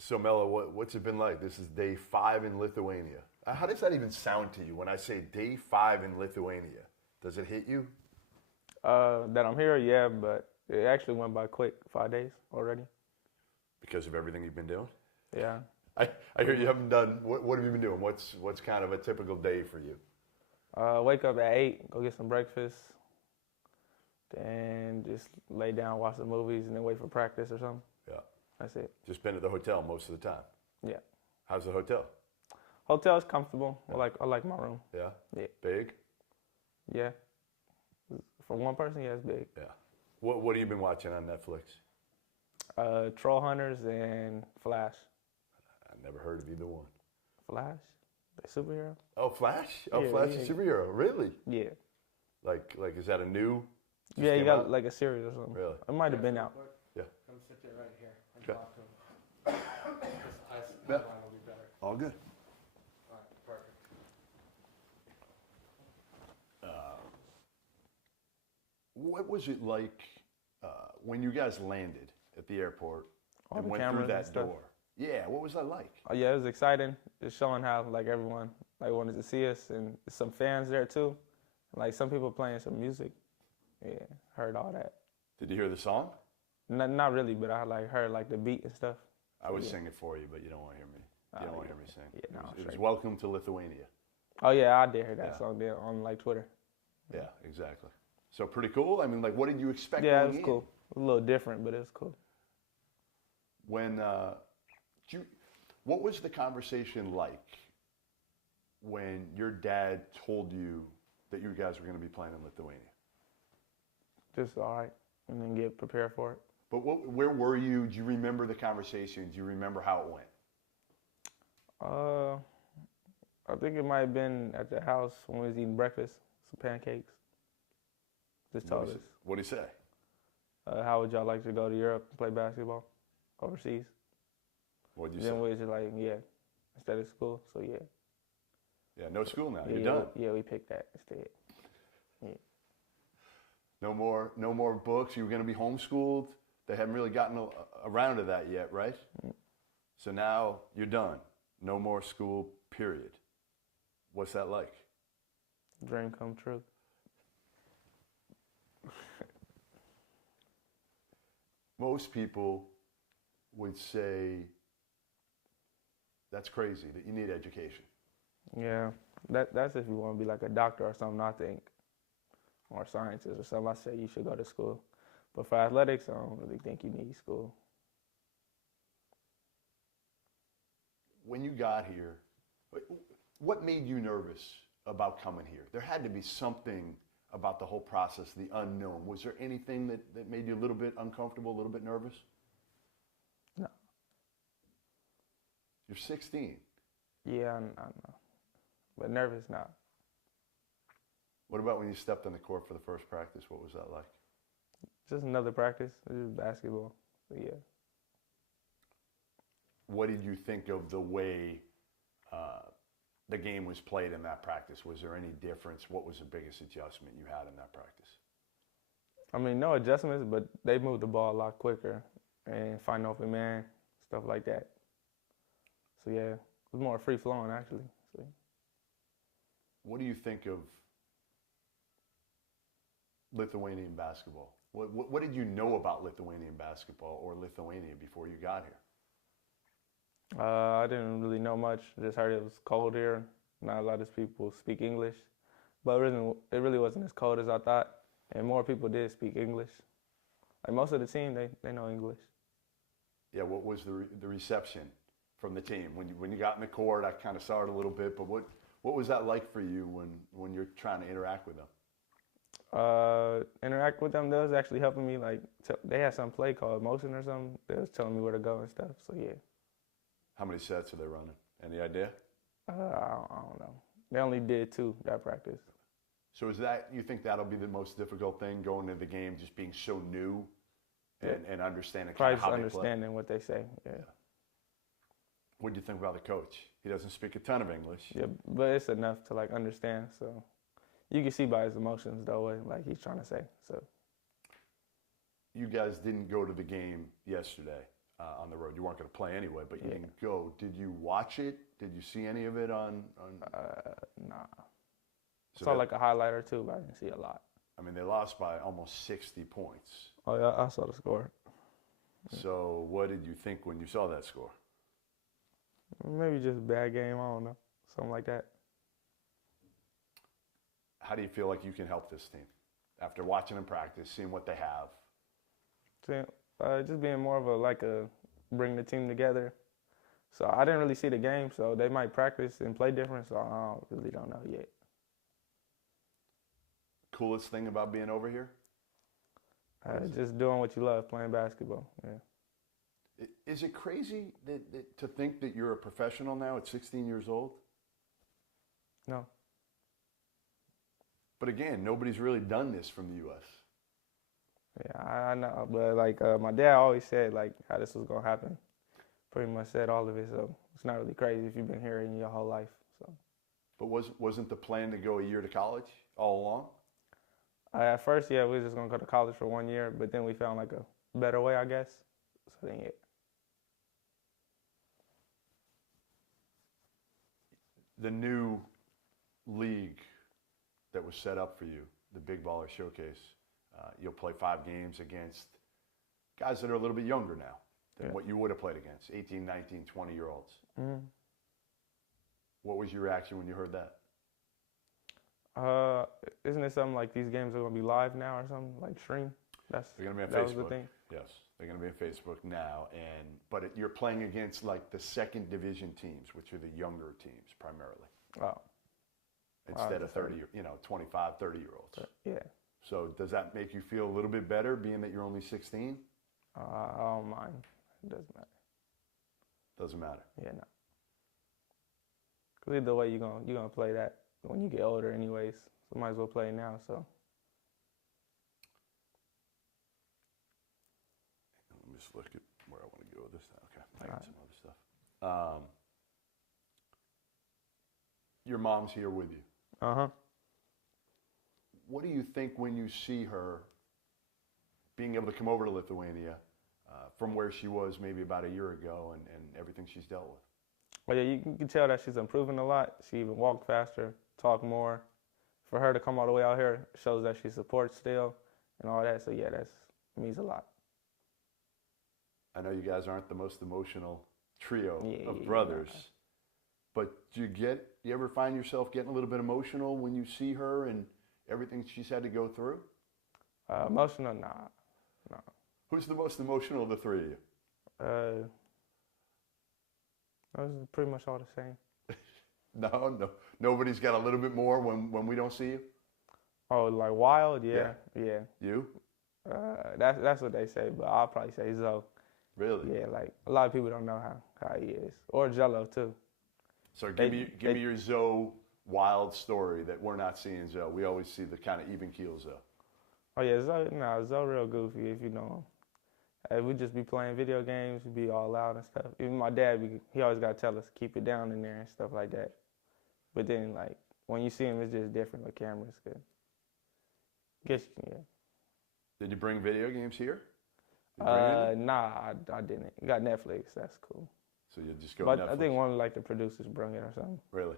So, Melo, what's it been like? This is day 5 in Lithuania. How does that even sound to you when I say day 5 in Lithuania? Does it hit you? That I'm here, yeah, but it actually went by quick, 5 days already. Because of everything you've been doing? Yeah. I hear you haven't done, what have you been doing? What's kind of a typical day for you? Wake up at 8, go get some breakfast, then just lay down, watch some movies, and then wait for practice or something. Yeah. That's it. Just been at the hotel most of the time? Yeah. How's the hotel? Hotel's comfortable. Yeah. I like my room. Yeah? Yeah. Big? Yeah. For one person, yeah, it's big. Yeah. What have you been watching on Netflix? Troll Hunters and Flash. I never heard of either one. Flash? The superhero? Oh, Flash? Oh, yeah, Flash is a superhero. Really? Yeah. Like is that a new? Yeah, you got like a series or something. Really? It might have been out. Yeah. Come sit it right here and Okay. talk to him. This line will be better. All good. All right, perfect. What was it like when you guys landed at the airport All and the went through cameras and that stuff. door? Yeah, what was that like? Oh yeah, it was exciting. Just showing how like everyone like wanted to see us, and some fans there too. Like some people playing some music. Yeah, heard all that. Did you hear the song? Not really, but I like heard like the beat and stuff. I would yeah. sing it for you, but you don't want to hear me. You don't want to hear me sing. Yeah, no, it was Welcome to Lithuania. Oh yeah, I did hear that Yeah. song there on like Twitter. Yeah, exactly. So pretty cool. I mean, like, what did you expect? Yeah, it going was in? cool. It was a little different, but it was cool. When what was the conversation like when your dad told you that you guys were going to be playing in Lithuania? Just all right, and then get prepared for it. But where were you? Do you remember the conversation? Do you remember how it went? I think it might have been at the house when we was eating breakfast, some pancakes. Just told us. What did he say? How would y'all like to go to Europe and play basketball overseas? What did you Then say? we was just like, yeah, instead of school, so yeah. Yeah, no school now. Yeah, You're done. Yeah, we picked that instead. Yeah. No more books. You were going to be homeschooled. They haven't really gotten around to that yet, right? So now you're done. No more school, period. What's that like? Dream come true. Most people would say that's crazy, that you need education. Yeah, that's if you want to be like a doctor or something, I think, or a scientist or something. I say you should go to school. But for athletics, I don't really think you need school. When you got here, what made you nervous about coming here? There had to be something about the whole process, the unknown. Was there anything that made you a little bit uncomfortable, a little bit nervous? No. You're 16. Yeah, I know. But nervous now. What about when you stepped on the court for the first practice? What was that like? Just another practice. It was basketball. But yeah. What did you think of the way the game was played in that practice? Was there any difference? What was the biggest adjustment you had in that practice? I mean, no adjustments, but they moved the ball a lot quicker and find open man, stuff like that. So yeah, it was more free flowing actually. So. What do you think of Lithuanian basketball? What did you know about Lithuanian basketball or Lithuania before you got here? I didn't really know much. Just heard it was cold here. Not a lot of people speak English. But it really wasn't as cold as I thought. And more people did speak English. Like most of the team, they know English. Yeah, what was the reception from the team? When you got in the court, I kind of saw it a little bit, but what was that like for you when you're trying to interact with them? Interact with them, they was actually helping me. Like they had some play called motion or something. They was telling me where to go and stuff. So yeah. How many sets are they running? Any idea? I don't know. They only did 2 that practice. So you think that'll be the most difficult thing going into the game, just being so new and understanding kind of how they play? Probably understanding what they say, yeah. What do you think about the coach? He doesn't speak a ton of English. Yeah, but it's enough to like understand. So you can see by his emotions though, what like he's trying to say. So you guys didn't go to the game yesterday. on the road. You weren't going to play anyway, but you Yeah. didn't go. Did you watch it? Did you see any of it on? Nah. So Saw that- like a highlight or two, but I didn't see a lot. I mean, they lost by almost 60 points. Oh yeah, I saw the score. So what did you think when you saw that score? Maybe just a bad game. I don't know, something like that. How do you feel like you can help this team after watching them practice, seeing what they have? Just being more of a bring the team together. So I didn't really see the game, so they might practice and play different. So I really don't know yet. Coolest thing about being over here? Just doing what you love, playing basketball. Yeah. Is it crazy to think that you're a professional now at 16 years old? No. But again, nobody's really done this from the U.S. Yeah, I know, but like my dad always said like how this was gonna happen. Pretty much said all of it, so it's not really crazy if you've been here in your whole life. So. But wasn't the plan to go a year to college all along? At first, yeah, we were just gonna go to college for 1 year, but then we found like a better way, I guess. So then, yeah. The new league that was set up for you, the Big Baller Showcase, you'll play 5 games against guys that are a little bit younger now than what you would have played against, 18, 19, 20-year-olds. Mm-hmm. What was your reaction when you heard that? Isn't it something like these games are gonna be live now or something like stream? They're gonna be on that was Facebook. the thing. Yes, they're gonna be on Facebook now, but you're playing against like the second division teams, which are the younger teams primarily, Oh, instead of 25, 30-year-olds. yeah. So does that make you feel a little bit better, being that you're only 16? I don't mind. It doesn't matter. Doesn't matter. Yeah, no. Cause either way, you're gonna play that when you get older, anyways. So might as well play now. So. Let me just look at where I want to go with this now. Okay, I got All right. some other stuff. Your mom's here with you. Uh-huh. What do you think when you see her being able to come over to Lithuania from where she was maybe about a year ago and everything she's dealt with? Well, yeah, you can tell that she's improving a lot. She even walked faster, talked more. For her to come all the way out here shows that she supports still and all that. So yeah, that means a lot. I know you guys aren't the most emotional trio Yeah, of brothers, but do you ever find yourself getting a little bit emotional when you see her and everything she's had to go through? Emotional, nah. No. Who's the most emotional of the three of you? Those are pretty much all the same. No, nobody's got a little bit more when we don't see you? Oh, like wild? Yeah. You? That's what they say, but I'll probably say Zoe. Really? Yeah, like a lot of people don't know how he is. Or Jello too. So give me your Zoe wild story that we're not seeing Zoe. We always see the kind of even keel Zoe. Oh yeah, Zoe real goofy if you know him. We just be playing video games, we be all out and stuff. Even my dad, he always got to tell us, keep it down in there and stuff like that. But then, like, when you see him, it's just different with cameras. Guess, yeah. Did you bring video games here? Nah, I didn't. Got Netflix, that's cool. So you just go But Netflix? I think one of like the producers brought it or something. Really?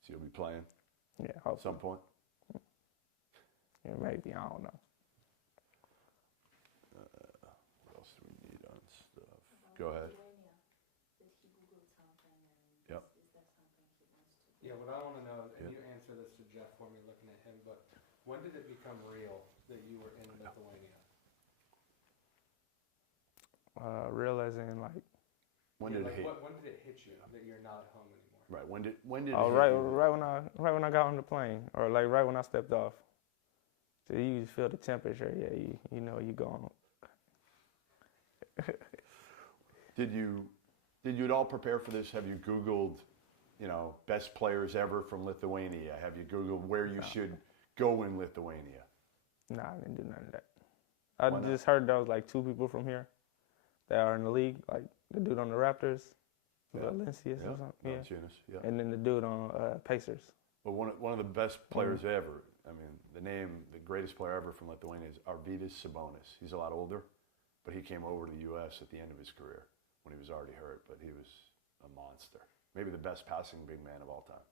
So you'll be playing Yeah, at hopefully. some point? Yeah, maybe, I don't know. What else do we need on stuff? Go ahead. Yep. Yeah, what I want to know, and you answer this to Jeff for me looking at him, but when did it become real that you were in Lithuania? Real as in like. When did it hit? When did it hit you that you're not at home anymore? Right. When did Oh, it right, hit you? right when I got on the plane, or like right when I stepped off. So you just feel the temperature. Yeah, you know you going. Did you at all prepare for this? Have you Googled, best players ever from Lithuania? Have you Googled where you should go in Lithuania? Nah, I didn't do none of that. I Why not? just heard there was like 2 people from here that are in the league, like the dude on the Raptors, Valencius or something. Yeah. Valanciunas, yeah. And then the dude on Pacers. But one of the best players ever. I mean, the greatest player ever from Lithuania is Arvydas Sabonis. He's a lot older. but he came over to the U.S. at the end of his career when he was already hurt, but he was a monster. Maybe the best passing big man of all time.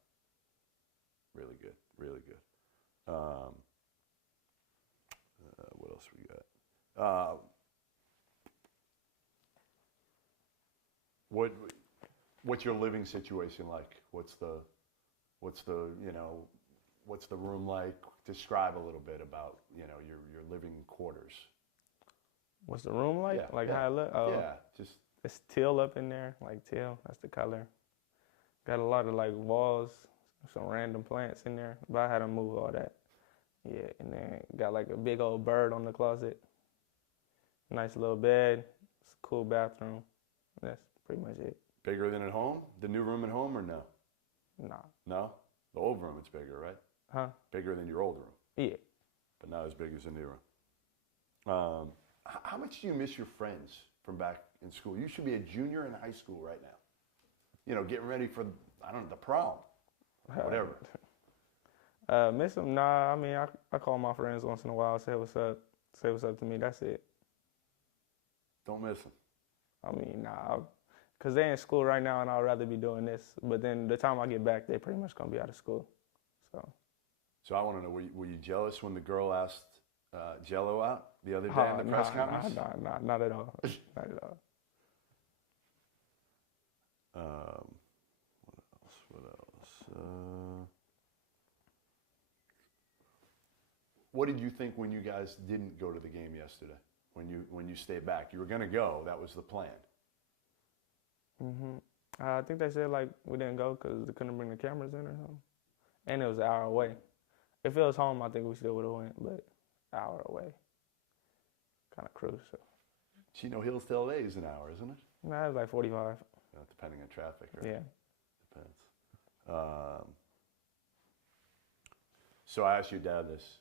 Really good, really good. What else we got? What's your living situation like? What's the room like? Describe a little bit about your living quarters. What's the room like? Yeah, like yeah, how it look? Oh, yeah, just it's teal up in there, like teal. That's the color. Got a lot of like walls, some random plants in there, but I had to move all that. Yeah, and then got like a big old bird on the closet. Nice little bed. It's a cool bathroom. That's pretty much it. bigger than at home. The new room at home, or no? Nah. No, the old room it's bigger, right? Huh? Bigger than your old room. Yeah. But not as big as the new room. How much do you miss your friends from back in school? You should be a junior in high school right now. You know, getting ready for, I don't know, the prom, whatever. Miss them? Nah, I mean, I call my friends once in a while, say what's up to me, that's it. Don't miss them. I mean, nah, because they're in school right now and I'd rather be doing this. But then the time I get back, they're pretty much going to be out of school. So I want to know, were you jealous when the girl asked Jello out the other day in the press conference? Nah, not at all. Not at all. What else? What did you think when you guys didn't go to the game yesterday? When you stayed back, you were going to go. That was the plan. I think they said like we didn't go because they couldn't bring the cameras in or something, and it was an hour away. If it was home, I think we still would have went, but an hour away, kind of crucial. Chino Hills to LA is an hour, isn't it? Nah, it was like 45. Depending on traffic, right? Yeah. Depends. So I asked your dad this.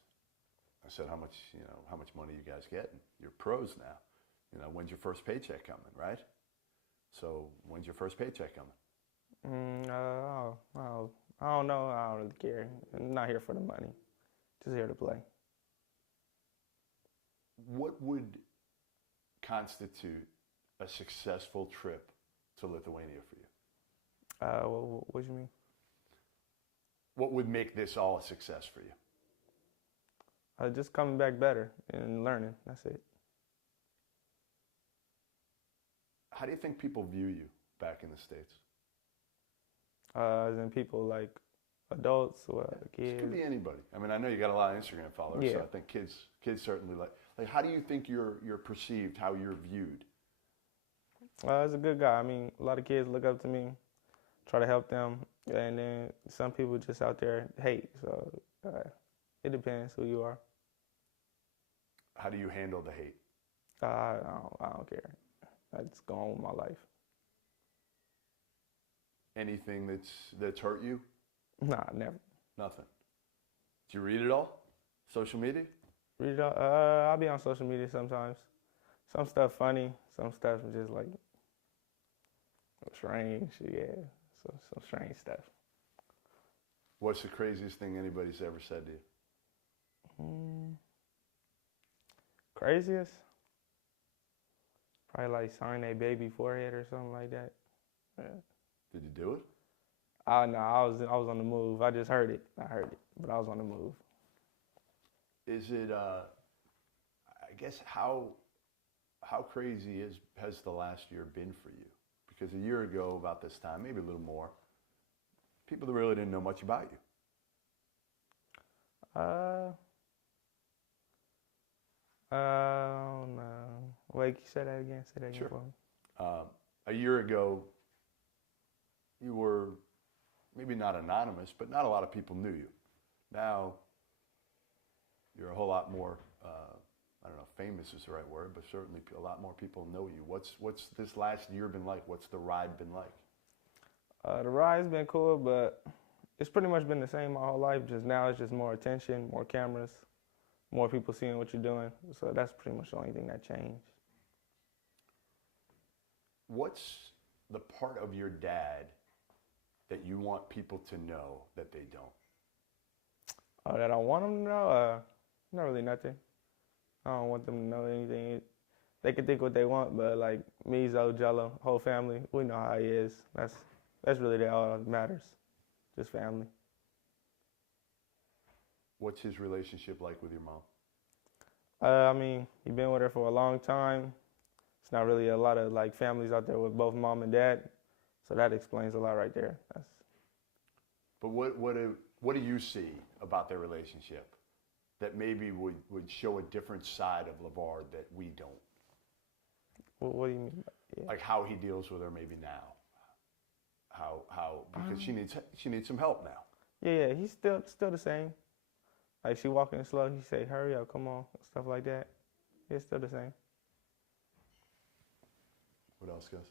I said, how much money you guys getting? You're pros now. When's your first paycheck coming, right? So when's your first paycheck coming? I don't know. I don't really care. I'm not here for the money. Just here to play. What would constitute a successful trip to Lithuania for you? What do you mean? What would make this all a success for you? Just coming back better and learning. That's it. How do you think people view you back in the States? As in people like adults or kids. It could be anybody. I mean, I know you got a lot of Instagram followers, yeah. So I think kids certainly like. How do you think you're perceived? How you're viewed? As a good guy. I mean, a lot of kids look up to me, try to help them, and then some people just out there hate. So it depends who you are. How do you handle the hate? I don't care. I just go on with my life. Anything that's hurt you? Nah, never. Nothing. Do you read it all? Social media? Read it all. I'll be on social media sometimes. Some stuff funny. Some stuff just like strange. Yeah, some strange stuff. What's the craziest thing anybody's ever said to you? Craziest? Probably like sign a baby forehead or something like that. Yeah. Did you do it? No, I was on the move. I just heard it. I heard it, but I was on the move. Is it? I guess how crazy has the last year been for you? Because a year ago, about this time, maybe a little more, people really didn't know much about you. I don't know. Wait, say that again. Say that again Sure. for me. A year ago, you were maybe not anonymous, but not a lot of people knew you. Now, you're a whole lot more, I don't know if famous is the right word, but certainly a lot more people know you. What's this last year been like? What's the ride been like? The ride's been cool, but it's pretty much been the same my whole life. Just now it's just more attention, more cameras, more people seeing what you're doing. So that's pretty much the only thing that changed. What's the part of your dad that you want people to know that they don't? That I want them to know? Not really nothing. I don't want them to know anything. they can think what they want, but like me, Zoe, Jello, whole family, we know how he is. That's really all that matters, just family. What's his relationship like with your mom? I mean, he's been with her for a long time. It's not really a lot of like families out there with both mom and dad, so that explains a lot right there. But what do you see about their relationship that maybe would show a different side of LeVar that we don't? What do you mean? Like how he deals with her maybe now. How because she needs some help now. Yeah, he's still the same. Like she walking slow, he say, "Hurry up, come on," stuff like that. It's still the same. What else, guys?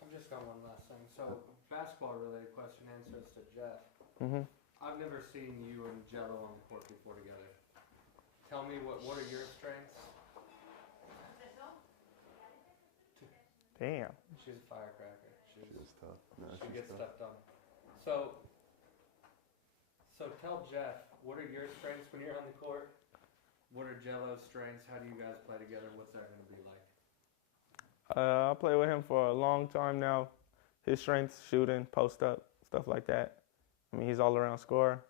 I've just got one last thing. So, basketball related question, answers to Jeff. Mhm. I've never seen you and Jello on the court before together. Tell me what are your strengths? Damn. She's a firecracker. She is tough. No, She she's gets tough. stuff done. So tell Jeff, what are your strengths when you're on the court? What are Jello's strengths? How do you guys play together? What's that going to be like? I played with him for a long time now. His strengths, shooting, post up, stuff like that. I mean, he's all around scorer.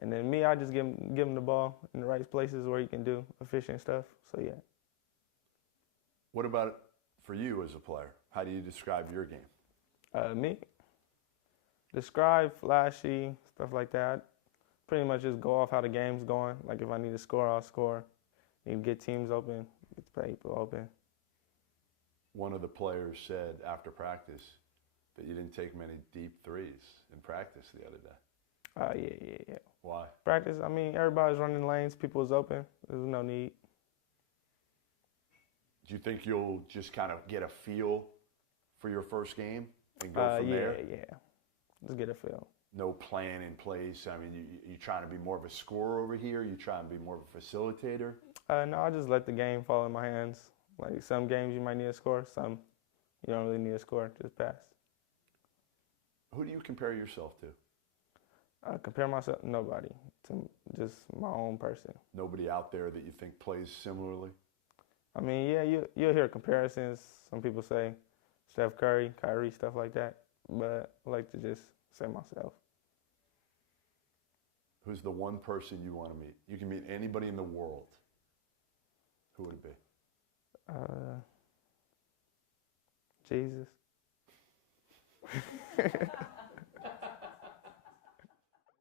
And then me, I just give him the ball in the right places where he can do efficient stuff. So yeah. What about for you as a player? How do you describe your game? Me, describe flashy, stuff like that. Pretty much just go off how the game's going. Like if I need to score, I'll score. Need to get teams open, get the people open. One of the players said after practice that you didn't take many deep threes in practice the other day. Yeah. Why? Practice, I mean, everybody's running lanes. People's open. There's no need. Do you think you'll just kind of get a feel for your first game and go from there? Yeah. Just get a feel. No plan in place? I mean, you trying to be more of a scorer over here? You trying to be more of a facilitator? No, I just let the game fall in my hands. Like some games you might need a score, some you don't really need a score. Just pass. Who do you compare yourself to? Compare myself, nobody. To just my own person. Nobody out there that you think plays similarly? I mean, yeah, you'll hear comparisons. Some people say Steph Curry, Kyrie, stuff like that. But I like to just say myself. Who's the one person you want to meet? You can meet anybody in the world. Who would it be? Jesus.